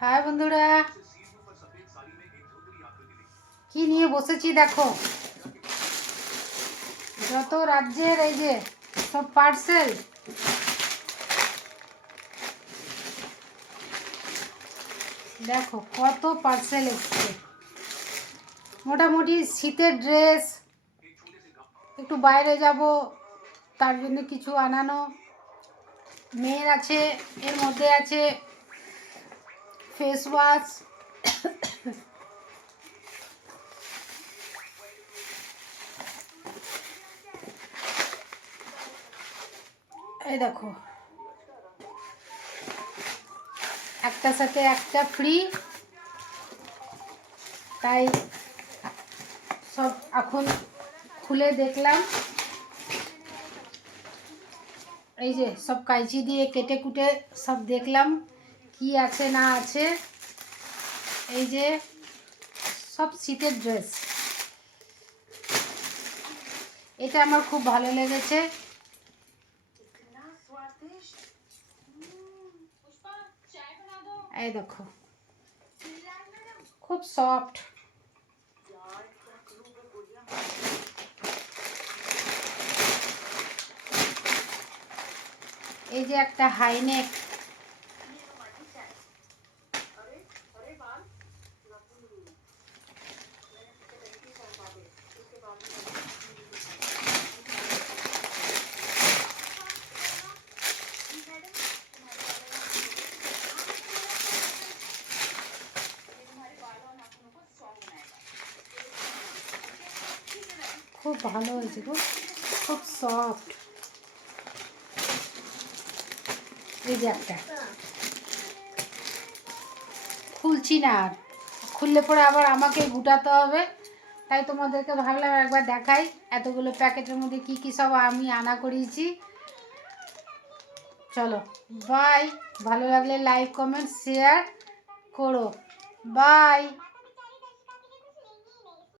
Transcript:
High বন্ধুরা, কি নিয়ে বসেছি দেখো। যত রাজ্যের এই যে সব পার্সেল, দেখো কত পার্সেল এসছে। মোটামুটি শীতের ড্রেস, একটু বাইরে যাব তার জন্য কিছু আনানো। মেয়ের আছে, এর মধ্যে আছে ফেস ওয়াশ, এই দেখো একটার সাথে একটা ফ্রি, তাই সব এখন খুলে দেখলাম। এই যে সব কাঁচি দিয়ে কেটে কুটে সব দেখলাম কি আছে না আছে। এই যে সব শীতের ড্রেস, এটা আমার খুব ভালো লেগেছে। এই দেখো খুব সফট। এই যে একটা হাইনেক, খুব ভালো হয়েছে গো, খুব সফট। এই যে একটা খুলছি না, আর খুললে পরে আবার আমাকে গুটাতে হবে, তাই তোমাদেরকে ভাবলাম একবার দেখাই এতগুলো প্যাকেটের মধ্যে কি কি সব আমি আনা করিয়েছি। চলো বাই, ভালো লাগলে লাইক কমেন্ট শেয়ার করো, বাই।